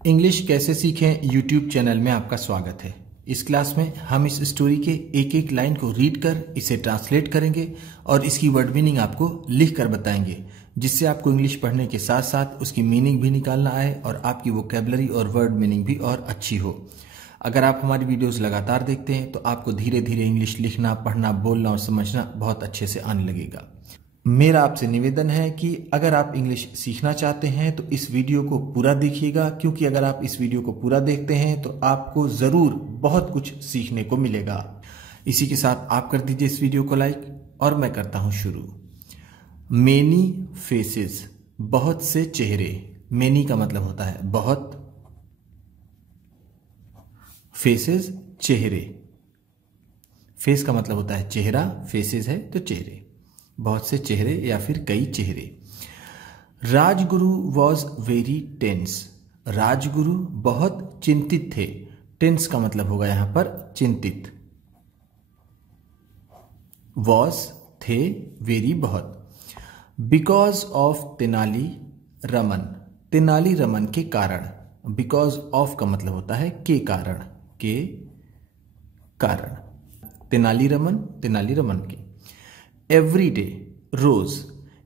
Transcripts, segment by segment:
English कैसे सीखें YouTube channel में आपका स्वागत है। इस क्लास में हम इस स्टोरी के एक एक लाइन को रीड कर इसे ट्रांसलेट करेंगे और इसकी वर्ड मीनिंग आपको लिख कर बताएंगे, जिससे आपको इंग्लिश पढ़ने के साथ साथ उसकी मीनिंग भी निकालना आए और आपकी वोकैबुलरी और वर्ड मीनिंग भी और अच्छी हो। अगर आप हमारी वीडियोस लगातार देखते हैं तो आपको धीरे धीरे इंग्लिश लिखना, पढ़ना, बोलना और समझना बहुत अच्छे से आने लगेगा। मेरा आपसे निवेदन है कि अगर आप इंग्लिश सीखना चाहते हैं तो इस वीडियो को पूरा देखिएगा, क्योंकि अगर आप इस वीडियो को पूरा देखते हैं तो आपको ज़रूर बहुत कुछ सीखने को मिलेगा। इसी के साथ आप कर दीजिए इस वीडियो को लाइक और मैं करता हूं शुरू। मेनी फेसेस, बहुत से चेहरे। मेनी का मतलब होता है बहुत, फेसेस चेहरे। फेस का मतलब होता है चेहरा, फेसेस है तो चेहरे, बहुत से चेहरे या फिर कई चेहरे। Rajguru was very tense. Rajguru बहुत चिंतित थे। टेंस का मतलब होगा यहां पर चिंतित। वॉज थे, वेरी बहुत। Because of Tenali Raman. तेनाली रमन के कारण। बिकॉज ऑफ का मतलब होता है के कारण, के कारण। तेनाली रमन के। एवरी डे, रोज।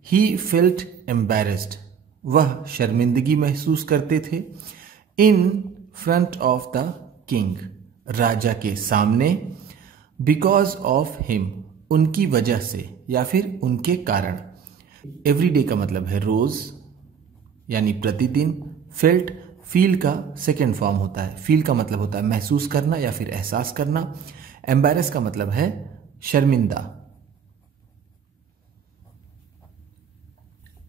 ही फेल्ट एम्बेरेस्ड, वह शर्मिंदगी महसूस करते थे। In front of the king, राजा के सामने। बिकॉज ऑफ हिम, उनकी वजह से या फिर उनके कारण। एवरी डे का मतलब है रोज यानी प्रतिदिन। फेल्ट, फील का सेकेंड फॉर्म होता है। फील का मतलब होता है महसूस करना या फिर एहसास करना। एम्बेरस का मतलब है शर्मिंदा।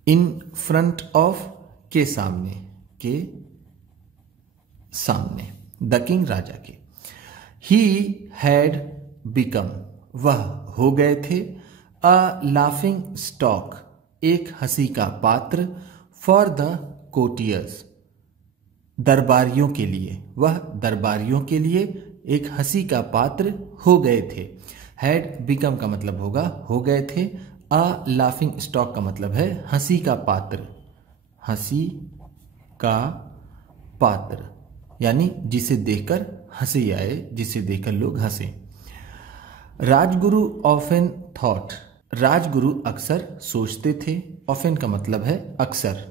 इन फ्रंट ऑफ, के सामने, के सामने। द किंग, राजा के। ही हैड बिकम, वह हो गए थे। अ लाफिंग स्टॉक, एक हंसी का पात्र। फॉर द कोटियर्स, दरबारियों के लिए। वह दरबारियों के लिए एक हंसी का पात्र हो गए थे। हैड बिकम का मतलब होगा हो गए थे। अ लाफिंग स्टॉक का मतलब है हंसी का पात्र। हंसी का पात्र यानी जिसे देखकर हंसी आए, जिसे देखकर लोग हंसे। राजगुरु ऑफन थॉट, राजगुरु अक्सर सोचते थे। ऑफन का मतलब है अक्सर।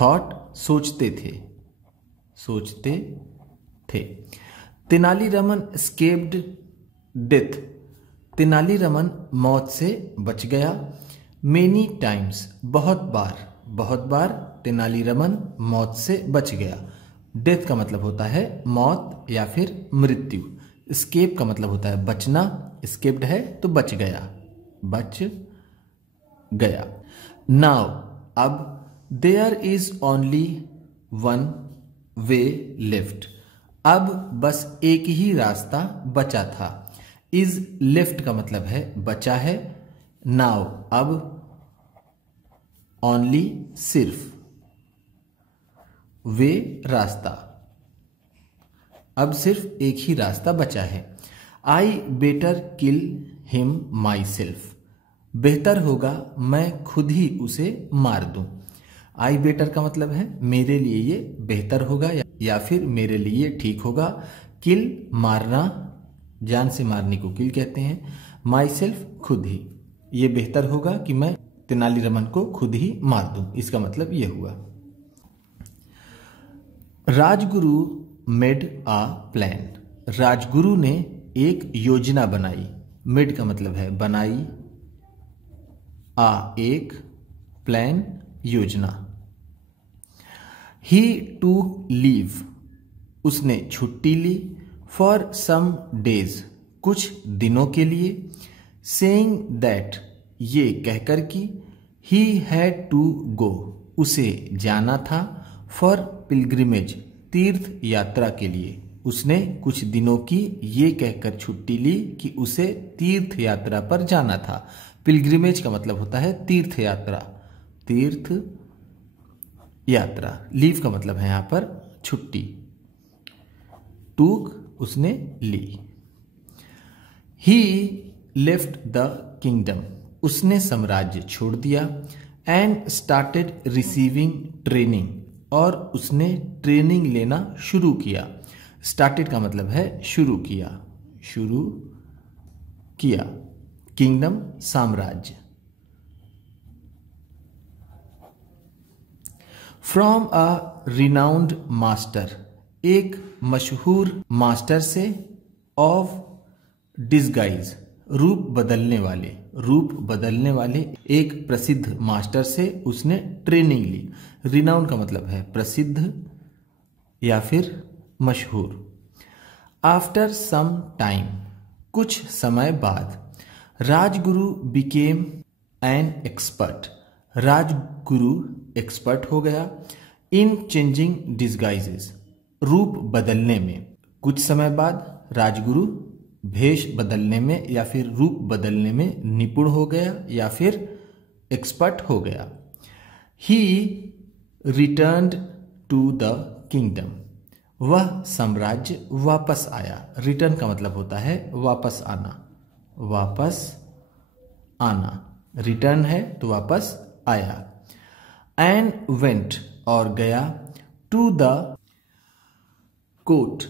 थॉट, सोचते थे, सोचते थे। तेनालीरामन स्केप्ड डेथ, तेनाली रमन मौत से बच गया। मेनी टाइम्स, बहुत बार, बहुत बार तेनाली रमन मौत से बच गया। डेथ का मतलब होता है मौत या फिर मृत्यु। स्केप का मतलब होता है बचना। स्केप्ड है तो बच गया, बच गया। नाउ, अब। There is only one way left, अब बस एक ही रास्ता बचा था। इज लेफ्ट का मतलब है बचा है। नाउ, अब। ओनली, सिर्फ। वे, रास्ता, अब सिर्फ एक ही रास्ता बचा है। I better kill him my self, बेहतर होगा मैं खुद ही उसे मार दूं। आई बेटर का मतलब है मेरे लिए ये बेहतर होगा या फिर मेरे लिए ठीक होगा। किल, मारना, जान से मारने को किल कहते हैं। माई सेल्फ, खुद ही, ये बेहतर होगा कि मैं तेनालीरामन को खुद ही मार दूं। इसका मतलब ये हुआ। राजगुरु मेड आ प्लान, राजगुरु ने एक योजना बनाई। मेड का मतलब है बनाई। आ, एक, प्लान, योजना। ही टूक लीव, उसने छुट्टी ली। फॉर सम डेज, कुछ दिनों के लिए। सेइंग दैट, ये कहकर कि। ही हैड टू गो, उसे जाना था। फॉर पिलग्रिमेज, तीर्थ यात्रा के लिए। उसने कुछ दिनों की ये कहकर छुट्टी ली कि उसे तीर्थ यात्रा पर जाना था। पिलग्रिमेज का मतलब होता है तीर्थ यात्रा, तीर्थ यात्रा। लीव का मतलब है यहां पर छुट्टी। टूक, उसने ली। ही लेफ्ट द किंगडम, उसने साम्राज्य छोड़ दिया। एंड स्टार्टेड रिसीविंग ट्रेनिंग, और उसने ट्रेनिंग लेना शुरू किया। स्टार्टेड का मतलब है शुरू किया, शुरू किया। किंगडम साम्राज्य। फ्रॉम अ रिनाउंड मास्टर, एक मशहूर मास्टर से। ऑफ डिस्गाइज, रूप बदलने वाले, रूप बदलने वाले एक प्रसिद्ध मास्टर से उसने ट्रेनिंग ली। रिनाउंड का मतलब है प्रसिद्ध या फिर मशहूर। आफ्टर सम टाइम, कुछ समय बाद। Rajguru became an expert, Rajguru expert हो गया। इन चेंजिंग डिस्गाइजेस, रूप बदलने में। कुछ समय बाद राजगुरु भेष बदलने में या फिर रूप बदलने में निपुण हो गया या फिर एक्सपर्ट हो गया। He returned to the kingdom, वह साम्राज्य वापस आया। रिटर्न का मतलब होता है वापस आना, वापस आना। रिटर्न है तो वापस आया। एंड वेंट, और गया। टू द कोर्ट,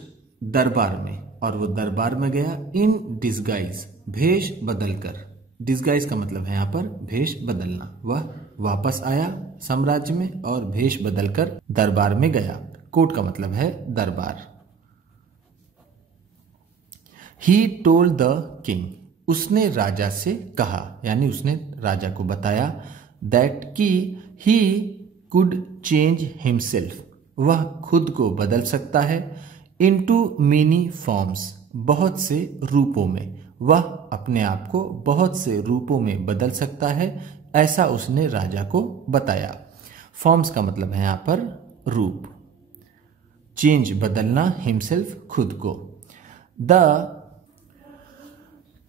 दरबार में, और वो दरबार में गया। इन डिस्गाइज, भेष बदलकर। डिस्गाइज का मतलब है यहां पर भेष बदलना। वह वापस आया साम्राज्य में और भेष बदलकर दरबार में गया। कोर्ट का मतलब है दरबार। ही टोल्ड द किंग, उसने राजा से कहा, यानी उसने राजा को बताया। दैट कि ही कुड चेंज हिमसेल्फ, वह खुद को बदल सकता है। इनटू मेनी फॉर्म्स, बहुत से रूपों में। वह अपने आप को बहुत से रूपों में बदल सकता है, ऐसा उसने राजा को बताया। फॉर्म्स का मतलब है यहां पर रूप। चेंज बदलना, हिमसेल्फ खुद को। द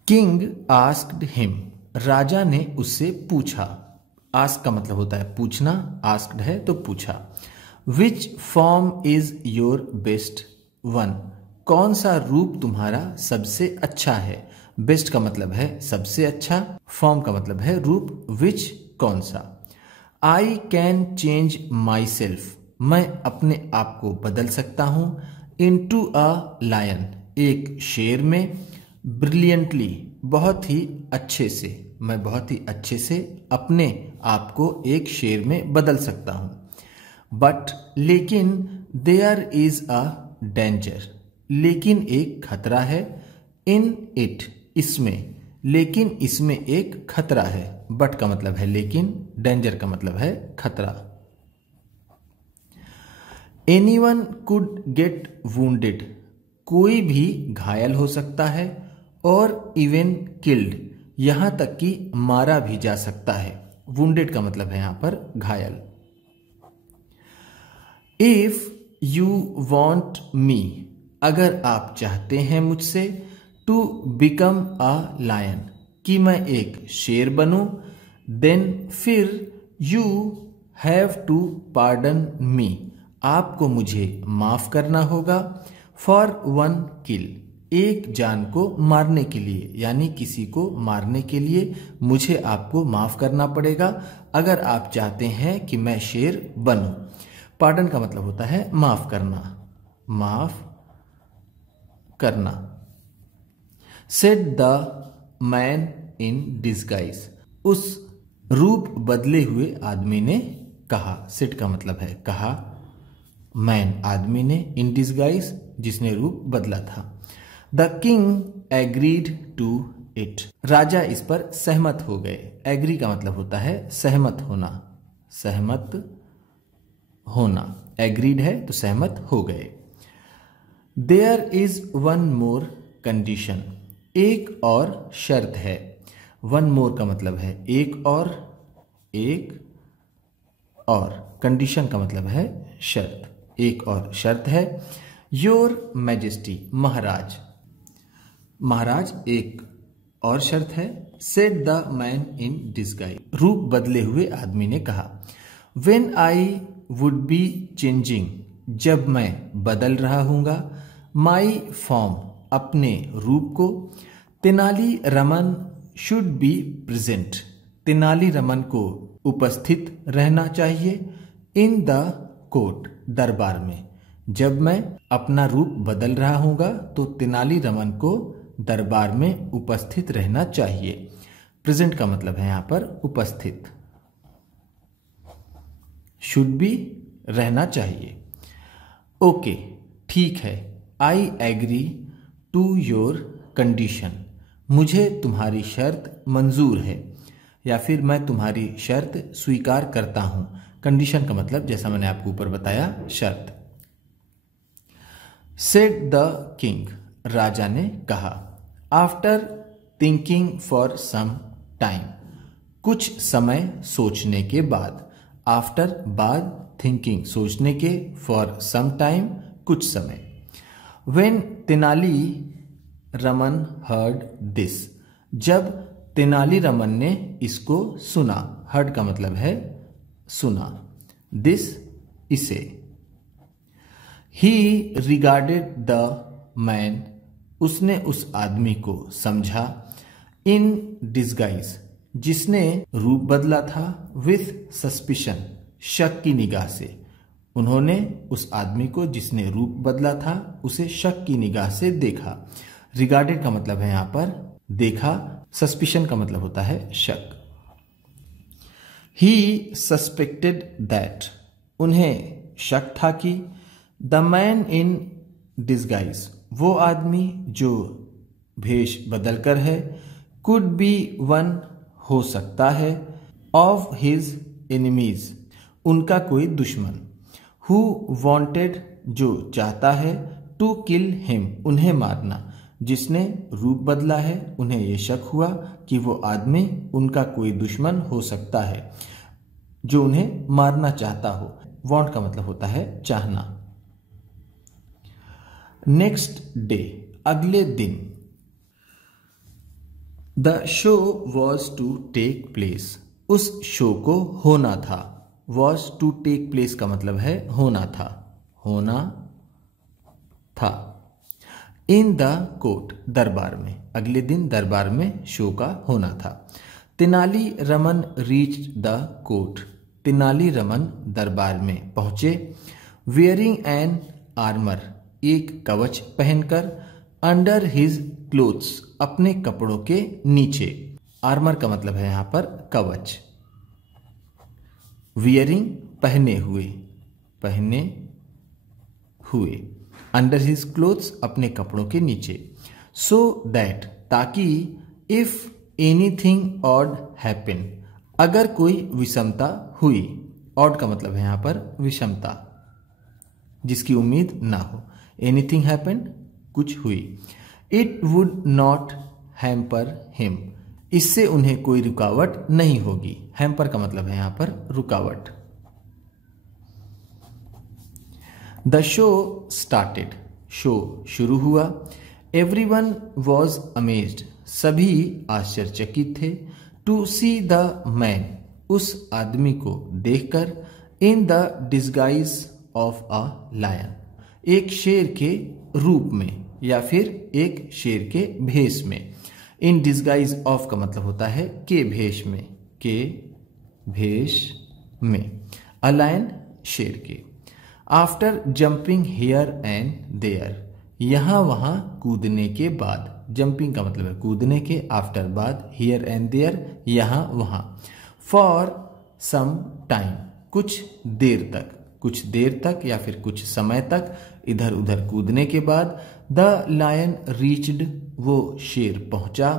किंग आस्क्ड हिम, राजा ने उससे पूछा। आस्क का मतलब होता है पूछना, आस्क्ड है तो पूछा। Which form is your best one, कौन सा रूप तुम्हारा सबसे अच्छा है। बेस्ट का मतलब है सबसे अच्छा, फॉर्म का मतलब है रूप। विच कौन सा। I can change my self, मैं अपने आप को बदल सकता हूं। इनटू अ लायन, एक शेर में। ब्रिलियंटली, बहुत ही अच्छे से, मैं बहुत ही अच्छे से अपने आप को एक शेर में बदल सकता हूं। बट, लेकिन, देयर इज अ डेंजर, लेकिन एक खतरा है। इन इट, इसमें, लेकिन इसमें एक खतरा है। बट का मतलब है लेकिन, डेंजर का मतलब है खतरा। एनीवन कुड गेट वुंडेड, कोई भी घायल हो सकता है। और इवन किल्ड, यहां तक कि मारा भी जा सकता है। वुंडेड का मतलब है यहां पर घायल। इफ यू वॉन्ट मी, अगर आप चाहते हैं मुझसे। टू बिकम अ लायन, कि मैं एक शेर बनूं। देन, फिर, you have to pardon me, आपको मुझे माफ करना होगा। फॉर वन किल, एक जान को मारने के लिए, यानी किसी को मारने के लिए मुझे आपको माफ करना पड़ेगा अगर आप चाहते हैं कि मैं शेर बनूं। पार्डन का मतलब होता है माफ करना, माफ करना। Said the man in disguise, उस रूप बदले हुए आदमी ने कहा। सेड का मतलब है कहा। मैन आदमी ने, इन डिस्गाइज जिसने रूप बदला था। The king agreed to it, राजा इस पर सहमत हो गए। एग्री का मतलब होता है सहमत होना, सहमत होना। एग्रीड है तो सहमत हो गए। There is one more condition, एक और शर्त है। वन मोर का मतलब है एक और, एक और। कंडीशन का मतलब है शर्त, एक और शर्त है। योर मैजेस्टी, महाराज, महाराज एक और शर्त है। Said the man in disguise, रूप बदले हुए आदमी ने कहा। When I would be changing, जब मैं बदल रहा हूंगा। माई फॉर्म, अपने रूप को। Tenali Raman should be present, Tenali Raman को उपस्थित रहना चाहिए। इन द कोर्ट, दरबार में। जब मैं अपना रूप बदल रहा हूँगा तो तेनालीरामन को दरबार में उपस्थित रहना चाहिए। प्रेजेंट का मतलब है यहाँ पर उपस्थित, शुड बी रहना चाहिए। ओके, ठीक है। I agree to your condition, मुझे तुम्हारी शर्त मंजूर है, या फिर मैं तुम्हारी शर्त स्वीकार करता हूं। कंडीशन का मतलब जैसा मैंने आपको ऊपर बताया, शर्त। सेड द किंग, राजा ने कहा। After thinking for some time, कुछ समय सोचने के बाद। आफ्टर बाद, थिंकिंग सोचने के, फॉर सम टाइम कुछ समय। व्हेन तेनालीरामन हर्ड दिस, जब तेनालीरामन ने इसको सुना। हर्ड का मतलब है सुना, दिस इसे। ही रिगार्डेड द मैन, उसने उस आदमी को समझा। इन डिस्गाइज, जिसने रूप बदला था। विथ सस्पिशन, शक की निगाह से। उन्होंने उस आदमी को जिसने रूप बदला था उसे शक की निगाह से देखा। रिगार्डेड का मतलब है यहां पर देखा, सस्पिशन का मतलब होता है शक। ही सस्पेक्टेड दैट, उन्हें शक था कि द मैन इन डिस्गाइज, वो आदमी जो भेष बदल कर है, कुड बी वन, हो सकता है, ऑफ हिज एनिमीज, उनका कोई दुश्मन। हु वॉन्टेड, जो चाहता है, टू किल हिम, उन्हें मारना। जिसने रूप बदला है उन्हें यह शक हुआ कि वो आदमी उनका कोई दुश्मन हो सकता है जो उन्हें मारना चाहता हो। वॉन्ट का मतलब होता है चाहना। नेक्स्ट डे, अगले दिन। The show was to take place, उस शो को होना था। वॉज टू टेक प्लेस का मतलब है होना था, होना था। इन द कोर्ट, दरबार में। अगले दिन दरबार में शो का होना था। Tenali Raman reached the court, Tenali Raman दरबार में पहुंचे। वेयरिंग एन आर्मर, एक कवच पहनकर। अंडर हिज क्लोथ्स, अपने कपड़ों के नीचे। आर्मर का मतलब है यहां पर कवच। वियरिंग, पहने हुए, पहने हुए। अंडर हिज क्लोथ्स, अपने कपड़ों के नीचे। सो दैट, ताकि। इफ एनीथिंग ऑड हैपन, अगर कोई विषमता हुई। ऑड का मतलब है यहां पर विषमता, जिसकी उम्मीद ना हो। एनीथिंग हैपन, कुछ हुई। It would not hamper him, इससे उन्हें कोई रुकावट नहीं होगी। हैम्पर का मतलब है यहां पर रुकावट। द शो स्टार्टेड, शो शुरू हुआ। एवरीवन वॉज अमेज्ड, सभी आश्चर्यचकित थे। टू सी द मैन, उस आदमी को देखकर। In the disguise of a lion, एक शेर के रूप में या फिर एक शेर के भेष में। इन डिस्गाइज ऑफ का मतलब होता है के भेष में, के भेष में। अ लायन, शेर के। After jumping here and there, यहां वहां कूदने के बाद। जंपिंग का मतलब है कूदने के, आफ्टर बाद, हियर एंड देयर, यहां वहां। फॉर सम टाइम, कुछ देर तक, कुछ देर तक या फिर कुछ समय तक इधर उधर कूदने के बाद। द लायन रीच्ड, वो शेर पहुंचा।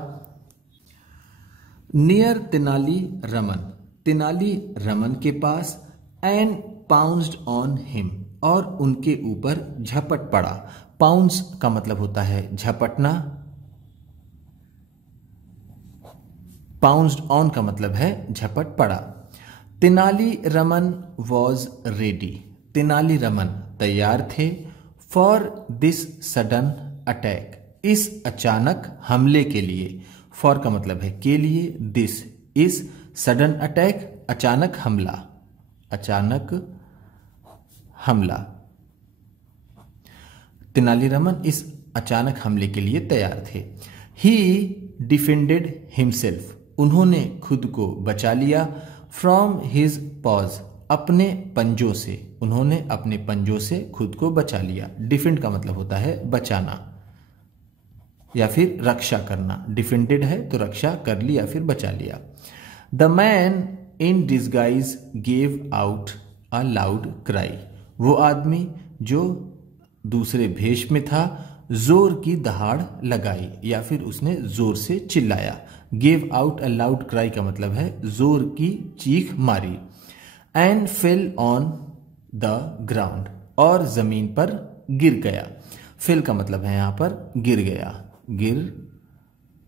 नियर तेनालीरामन, तेनालीरामन के पास। एंड पाउंस्ड ऑन हिम, और उनके ऊपर झपट पड़ा। पाउंस का मतलब होता है झपटना। पाउंस्ड ऑन का मतलब है झपट पड़ा। तेनालीरामन वॉज रेडी, तेनालीरामन तैयार थे। फॉर दिस सडन अटैक, इस अचानक हमले के लिए। फॉर का मतलब है के लिए, दिस इस, सडन अटैक, अचानक हमला, अचानक हमला। तेनालीरामन इस अचानक हमले के लिए तैयार थे। ही डिफेंडेड हिमसेल्फ, उन्होंने खुद को बचा लिया। फ्रॉम हिज पॉज, अपने पंजों से, उन्होंने अपने पंजों से खुद को बचा लिया। डिफेंड का मतलब होता है बचाना या फिर रक्षा करना। डिफेंडेड है तो रक्षा कर ली या फिर बचा लिया। The man in disguise gave out a loud cry. वो आदमी जो दूसरे भेष में था जोर की दहाड़ लगाई या फिर उसने जोर से चिल्लाया। Gave out a loud cry का मतलब है जोर की चीख मारी। And fell on the ground, और जमीन पर गिर गया। फेल का मतलब है यहां पर गिर गया, गिर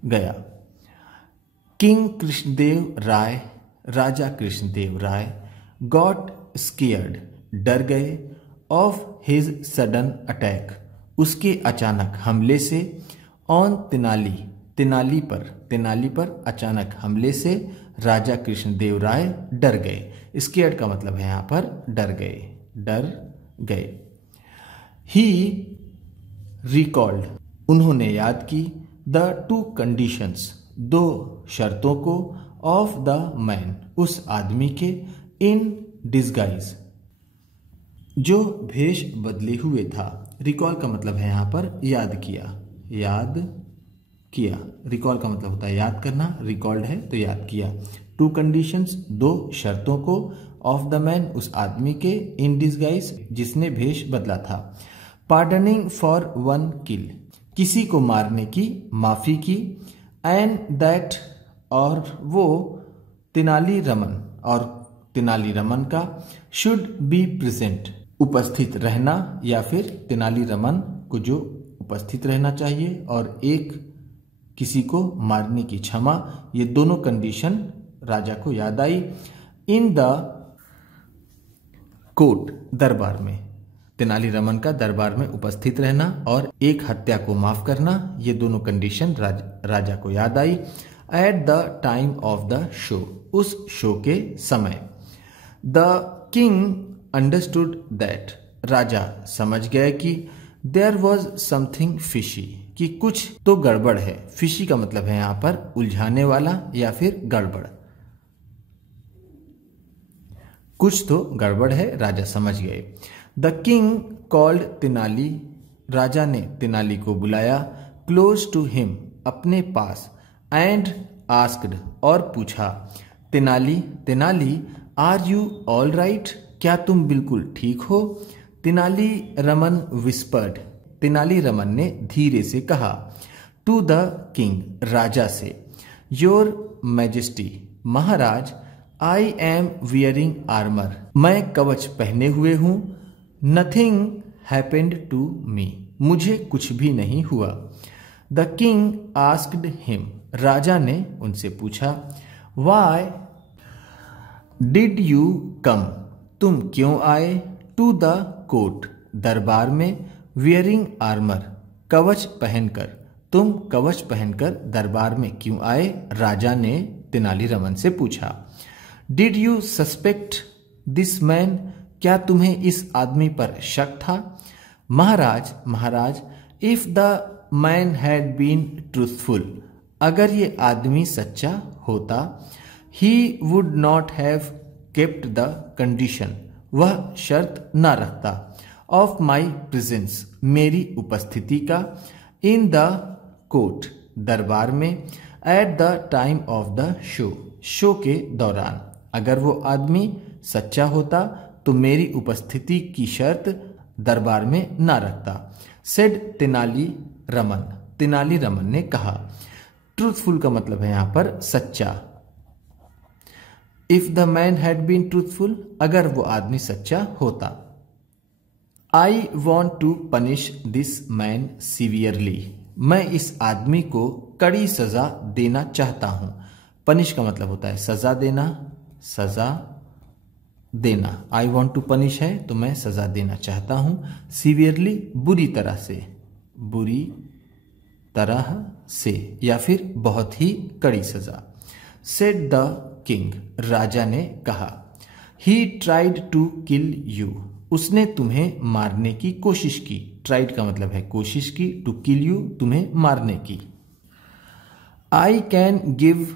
गया। किंग कृष्णदेव राय, राजा कृष्णदेव राय, गॉट स्केयर्ड, डर गए, ऑफ हिज सडन अटैक, उसके अचानक हमले से, ऑन तेनाली, तेनाली पर अचानक हमले से राजा कृष्णदेव राय डर गए। स्केयर्ड का मतलब है यहां पर डर गए। ही रिकॉल्ड, उन्होंने याद की, द टू कंडीशंस, दो शर्तों को, ऑफ द मैन, उस आदमी के, इन डिस्गाइज, जो भेष बदले हुए था। रिकॉल का मतलब है यहां पर याद किया। रिकॉल का मतलब होता है याद करना, रिकॉल्ड है तो याद किया। टू कंडीशंस, दो शर्तों को, ऑफ द मैन, उस आदमी के, इन डिस्गाइज, जिसने भेष बदला था। पार्डनिंग फॉर वन किल, किसी को मारने की माफी की। एंड दैट, और वो, तेनाली रमन का, शुड बी प्रेजेंट, उपस्थित रहना, या फिर तेनाली रमन को जो उपस्थित रहना चाहिए, और एक किसी को मारने की क्षमा, ये दोनों कंडीशन राजा को याद आई। इन द कोर्ट, दरबार में, तेनाली रमन का दरबार में उपस्थित रहना और एक हत्या को माफ करना, ये दोनों कंडीशन राजा को याद आई। At the time of the show, उस शो के समय। द किंग अंडरस्टूड दैट, राजा समझ गए कि, देयर वॉज समथिंग फिशी, कि कुछ तो गड़बड़ है। फिशी का मतलब है यहां पर उलझाने वाला या फिर गड़बड़। कुछ तो गड़बड़ है, राजा समझ गए। द किंग कॉल्ड तेनाली, राजा ने तेनाली को बुलाया, क्लोज टू हिम, अपने पास, एंड आस्क्ड, और पूछा, Tenali are you all right, क्या तुम बिल्कुल ठीक हो? तेनाली रमन विस्पर्ड, तेनाली रमन ने धीरे से कहा, टू द किंग, राजा से, योर मैजेस्टी, महाराज, आई एम वियरिंग आर्मर, मैं कवच पहने हुए हूं। नथिंग हैपेंड टू मी, मुझे कुछ भी नहीं हुआ। द किंग आस्क्ड हिम, राजा ने उनसे पूछा, वाई डिड यू कम, तुम क्यों आए? टू द कोर्ट, दरबार में, वियरिंग आर्मर, कवच पहनकर, तुम कवच पहनकर दरबार में क्यों आए? राजा ने तेनाली रमन से पूछा। Did you suspect this man, क्या तुम्हें इस आदमी पर शक था? महाराज, if the man had been truthful, अगर ये आदमी सच्चा होता, he would not have kept the condition, वह शर्त ना रखता, ऑफ माई प्रेजेंस, मेरी उपस्थिति का, इन द कोर्ट, दरबार में, eight the time of the show, show के दौरान। अगर वो आदमी सच्चा होता तो मेरी उपस्थिति की शर्त दरबार में ना रखता। सेड तेनाली रमन ने कहा। ट्रूथफुल का मतलब है यहां पर सच्चा। If the man had been truthful, अगर वो आदमी सच्चा होता। I want to punish this man severely, मैं इस आदमी को कड़ी सजा देना चाहता हूं। पनिश का मतलब होता है सजा देना। आई वॉन्ट टू पनिश है तो मैं सजा देना चाहता हूं। सीवियरली, बुरी तरह से या फिर बहुत ही कड़ी सजा। सेड द किंग, राजा ने कहा। He tried to kill you, उसने तुम्हें मारने की कोशिश की। ट्राइड का मतलब है कोशिश की, टू किल यू, तुम्हें मारने की। आई कैन गिव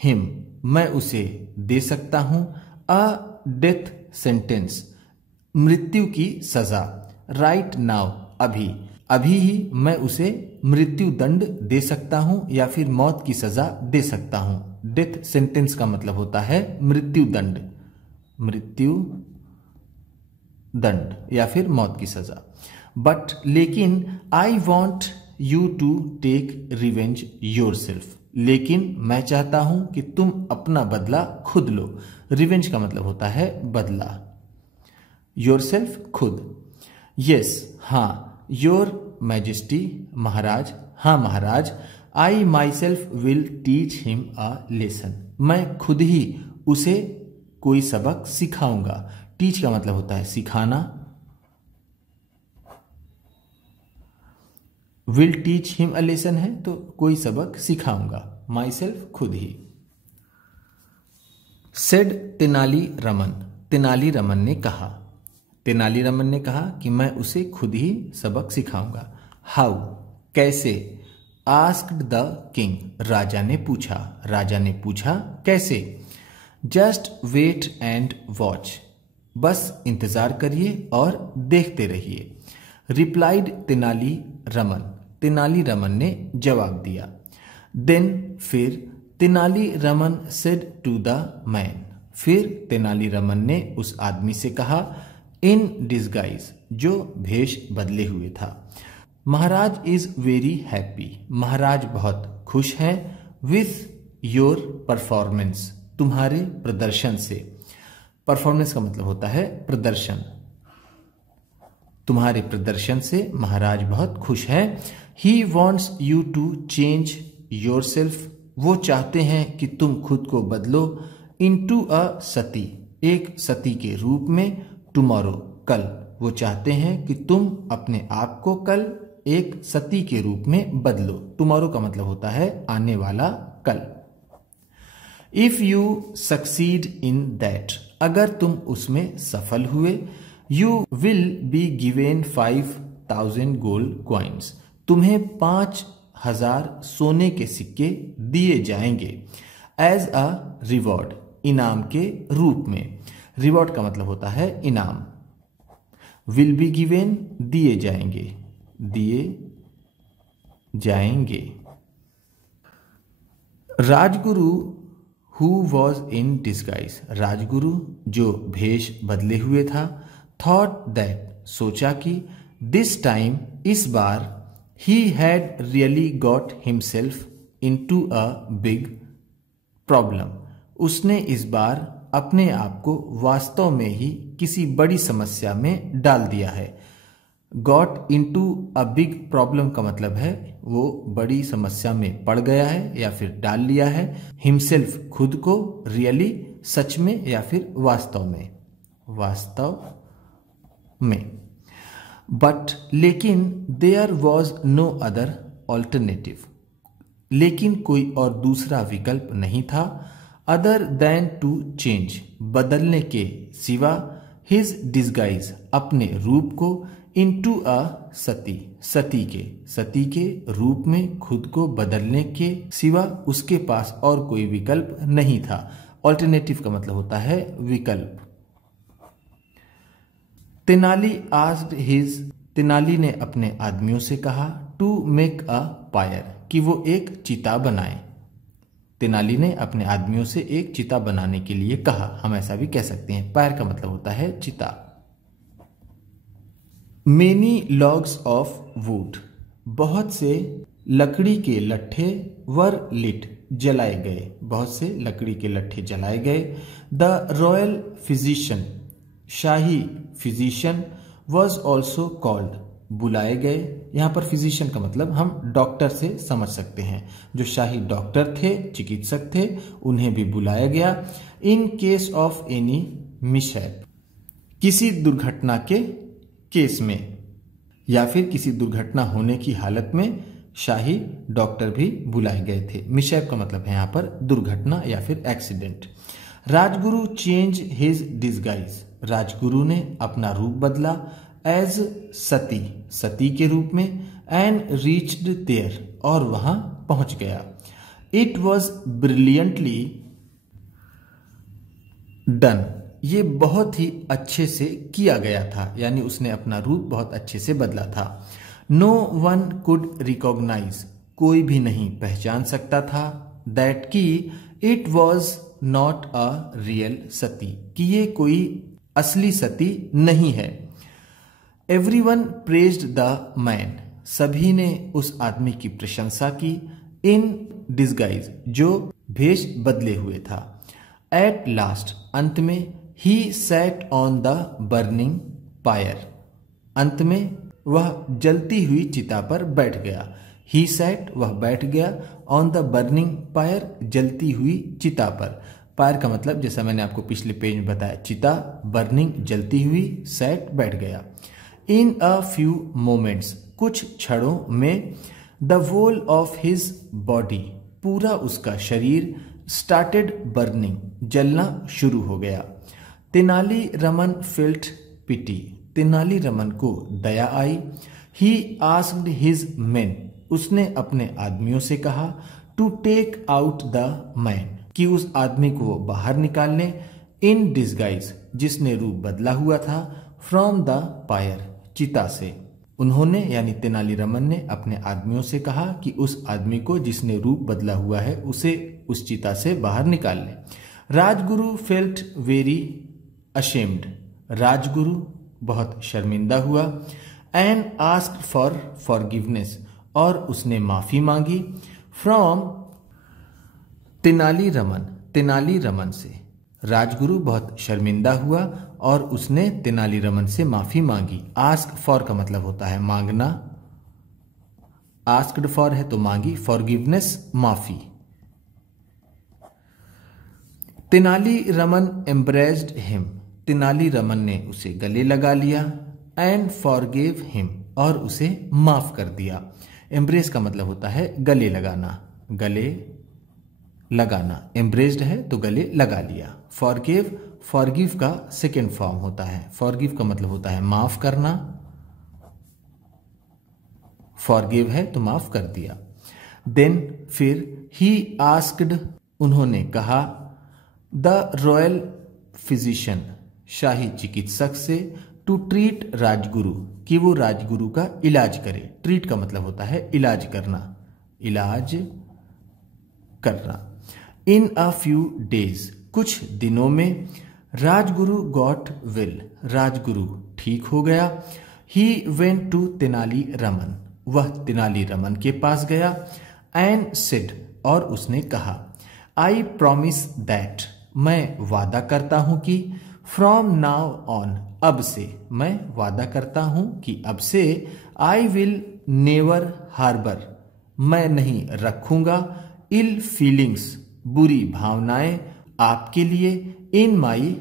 हिम, मैं उसे दे सकता हूं। अ डेथ सेंटेंस, मृत्यु की सजा। राइट नाउ, अभी, अभी ही मैं उसे मृत्यु दंड दे सकता हूं या फिर मौत की सजा दे सकता हूं। डेथ सेंटेंस का मतलब होता है मृत्यु दंड, मृत्यु दंड या फिर मौत की सजा। बट लेकिन I want you to take revenge yourself, लेकिन मैं चाहता हूं कि तुम अपना बदला खुद लो। रिवेंज का मतलब होता है बदला, योरसेल्फ खुद। यस, हाँ, योर मैजेस्टी, महाराज, हाँ महाराज, I myself will teach him a lesson, मैं खुद ही उसे कोई सबक सिखाऊंगा। टीच का मतलब होता है सिखाना, will teach him a lesson है तो कोई सबक सिखाऊंगा, माई सेल्फ खुद ही। सेड तेनाली रमन, तेनाली रमन ने कहा, तेनाली रमन ने कहा कि मैं उसे खुद ही सबक सिखाऊंगा। हाउ, कैसे। आस्क्ड द किंग, राजा ने पूछा, राजा ने पूछा कैसे। जस्ट वेट एंड वॉच, बस इंतजार करिए और देखते रहिए। रिप्लाइड तेनाली रमन, तेनाली रमन ने जवाब दिया। देन, फिर, Tenali Raman said to the man, फिर तेनाली रमन ने उस आदमी से कहा, इन डिस्गाइज, जो भेष बदले हुए था। महाराज इज वेरी हैप्पी, महाराज बहुत खुश हैं। विथ योर परफॉर्मेंस, तुम्हारे प्रदर्शन से। परफॉर्मेंस का मतलब होता है प्रदर्शन, तुम्हारे प्रदर्शन से महाराज बहुत खुश हैं। He wants you to change yourself, वो चाहते हैं कि तुम खुद को बदलो। इनटू अ सती, एक सती के रूप में। टुमारो, कल, वो चाहते हैं कि तुम अपने आप को कल एक सती के रूप में बदलो। टुमारो का मतलब होता है आने वाला कल। If you succeed in that, अगर तुम उसमें सफल हुए। You will be given 5000 gold coins, तुम्हें 5000 सोने के सिक्के दिए जाएंगे। एज अ रिवॉर्ड, इनाम के रूप में। रिवॉर्ड का मतलब होता है इनाम। विल बी गिवेन, दिए जाएंगे, दिए जाएंगे। Rajguru who was in disguise, Rajguru जो भेष बदले हुए था। थॉट दैट, सोचा कि। दिस टाइम, इस बार। He had really got himself into a big problem, उसने इस बार अपने आप को वास्तव में ही किसी बड़ी समस्या में डाल दिया है। Got into a big problem का मतलब है वो बड़ी समस्या में पड़ गया है या फिर डाल लिया है। हिमसेल्फ, खुद को। रियली, सच में या फिर वास्तव में, वास्तव में। बट, लेकिन, there was no other alternative, लेकिन कोई और दूसरा विकल्प नहीं था। अदर देन टू चेंज, बदलने के सिवा। हिज डिस्गाइज, अपने रूप को। इनटू अ सती, सती के रूप में खुद को बदलने के सिवा उसके पास और कोई विकल्प नहीं था। ऑल्टरनेटिव का मतलब होता है विकल्प। तेनाली आस्क्ड हिज, तेनाली ने अपने आदमियों से कहा। टू मेक अ फायर, कि वो एक चिता बनाए। तेनाली ने अपने आदमियों से एक चिता बनाने के लिए कहा, हम ऐसा भी कह सकते हैं। फायर का मतलब होता है चिता। मेनी लॉग्स ऑफ वुड, बहुत से लकड़ी के लट्ठे। वर लिट, जलाए गए, बहुत से लकड़ी के लट्ठे जलाए गए। The royal physician, shahi physician. Was also called, बुलाए गए। यहां पर फिजिशियन का मतलब हम डॉक्टर से समझ सकते हैं। जो शाही डॉक्टर थे, चिकित्सक थे, उन्हें भी बुलाया गया। In case of any mishap, किसी दुर्घटना के केस में या फिर किसी दुर्घटना होने की हालत में शाही डॉक्टर भी बुलाए गए थे। मिसहैप का मतलब है यहां पर दुर्घटना या फिर accident. Rajguru change his disguise, Rajguru ने अपना रूप बदला। एज सती, सती के रूप में। एंड रीच्ड देयर, और वहां पहुंच गया। इट वॉज ब्रिलियंटली डन, ये बहुत ही अच्छे से किया गया था, यानी उसने अपना रूप बहुत अच्छे से बदला था। नो वन कुड रिकॉग्नाइज, कोई भी नहीं पहचान सकता था, दैट की it was not a real sati, कि ये कोई असली सती नहीं है। एवरीवन प्रेज्ड द मैन, सभी ने उस आदमी की प्रशंसा की। इन डिस्गाइज, जो भेष बदले हुए था। एट लास्ट, अंत में। He sat on the burning pyre, अंत में वह जलती हुई चिता पर बैठ गया। ही सैट, वह बैठ गया, ऑन द बर्निंग पायर, जलती हुई चिता पर। पायर का मतलब जैसा मैंने आपको पिछले पेज में बताया, चिता, बर्निंग जलती हुई, सैट बैठ गया। इन अ फ्यू मोमेंट्स, कुछ क्षणों में। The whole of his body, पूरा उसका शरीर। स्टार्टेड बर्निंग, जलना शुरू हो गया। तेनाली रमन फेल्ट पिटी, तेनाली रमन को दया आई। ही आस्क्ड हिज मेन, उसने अपने आदमियों से कहा। To take out the man, कि उस आदमी को बाहर निकाल लें। इन डिस्गाइज, जिसने रूप बदला हुआ था। फ्रॉम द पायर, चिता से। उन्होंने यानी तेनालीरामन ने अपने आदमियों से कहा कि उस आदमी को जिसने रूप बदला हुआ है उसे उस चिता से बाहर निकाल लें। Rajguru felt very ashamed, Rajguru बहुत शर्मिंदा हुआ। एंड आस्क्ड फॉर फॉरगिवनेस, और उसने माफी मांगी। फ्रॉम तेनालीरामन, तेनालीरामन से। राजगुरु बहुत शर्मिंदा हुआ और उसने तेनालीरामन से माफी मांगी। आस्क फॉर का मतलब होता है मांगना, आस्क्ड फॉर है तो मांगी, फॉरगिवनेस माफी। तेनालीरामन एम्ब्रेस्ड हिम, तेनालीरामन ने उसे गले लगा लिया। एंड फॉरगेव हिम, और उसे माफ कर दिया। एम्ब्रेस का मतलब होता है गले लगाना, गले लगाना। एम्ब्रेस्ड है तो गले लगा लिया। फॉरगिव, फॉरगिव का सेकेंड फॉर्म होता है। फॉरगिव का मतलब होता है माफ करना, फॉरगिव है तो माफ कर दिया। देन फिर, ही आस्क्ड, उन्होंने कहा। द रॉयल फिजिशियन, शाही चिकित्सक से। टू ट्रीट राजगुरु, कि वो राजगुरु का इलाज करे। ट्रीट का मतलब होता है इलाज करना, इलाज करना। इन अ फ्यू डेज, कुछ दिनों में। राजगुरु गॉट वेल, राजगुरु ठीक हो गया। ही वेंट टू तेनालीरामन, वह तेनालीरामन के पास गया। एंड सेड, और उसने कहा। आई प्रॉमिस दैट, मैं वादा करता हूं कि। फ्रॉम नाउ ऑन, अब से। मैं वादा करता हूं कि अब से। आई विल नेवर हार्बर, मैं नहीं रखूंगा। इल फीलिंग्स, बुरी भावनाएं। आपके लिए। इन माई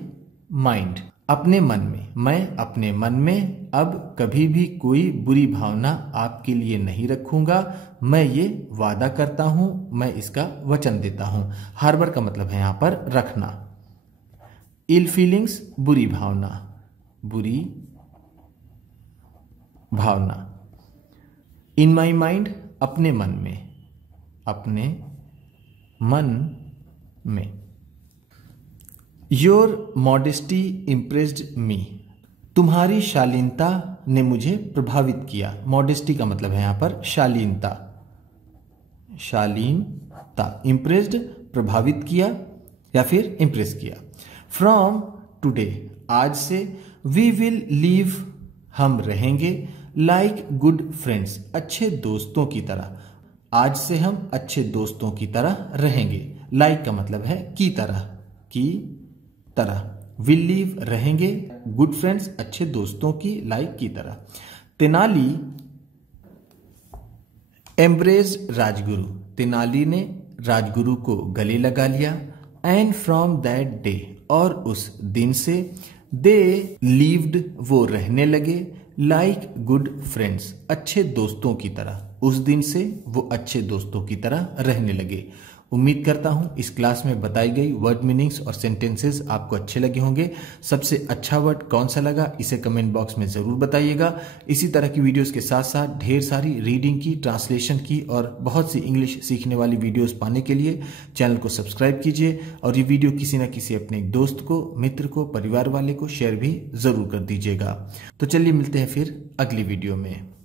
माइंड, अपने मन में। मैं अपने मन में अब कभी भी कोई बुरी भावना आपके लिए नहीं रखूंगा। मैं ये वादा करता हूं, मैं इसका वचन देता हूं। हार्बर का मतलब है यहां पर रखना। इल फीलिंग्स, बुरी भावना, बुरी भावना। इन माई माइंड, अपने मन में, अपने मन में। योर मॉडेस्टी इम्प्रेस्ड मी, तुम्हारी शालीनता ने मुझे प्रभावित किया। मॉडेस्टी का मतलब है यहां पर शालीनता, शालीनता। इम्प्रेस्ड, प्रभावित किया या फिर इम्प्रेस किया। फ्रॉम टुडे, आज से। वी विल लीव, हम रहेंगे। लाइक गुड फ्रेंड्स, अच्छे दोस्तों की तरह। आज से हम अच्छे दोस्तों की तरह रहेंगे। लाइक का मतलब है की तरह, की तरह। विल लीव, रहेंगे। गुड फ्रेंड्स, अच्छे दोस्तों की, लाइक की तरह। तेनाली एम्ब्रेस राजगुरु, तेनाली ने राजगुरु को गले लगा लिया। एंड फ्रॉम दैट डे, और उस दिन से। दे लीव्ड, वो रहने लगे। लाइक गुड फ्रेंड्स, अच्छे दोस्तों की तरह। उस दिन से वो अच्छे दोस्तों की तरह रहने लगे। उम्मीद करता हूं इस क्लास में बताई गई वर्ड मीनिंग्स और सेंटेंसेस आपको अच्छे लगे होंगे। सबसे अच्छा वर्ड कौन सा लगा इसे कमेंट बॉक्स में ज़रूर बताइएगा। इसी तरह की वीडियोस के साथ साथ ढेर सारी रीडिंग की, ट्रांसलेशन की और बहुत सी इंग्लिश सीखने वाली वीडियोस पाने के लिए चैनल को सब्सक्राइब कीजिए और ये वीडियो किसी न किसी अपने दोस्त को, मित्र को, परिवार वाले को शेयर भी ज़रूर कर दीजिएगा। तो चलिए मिलते हैं फिर अगली वीडियो में।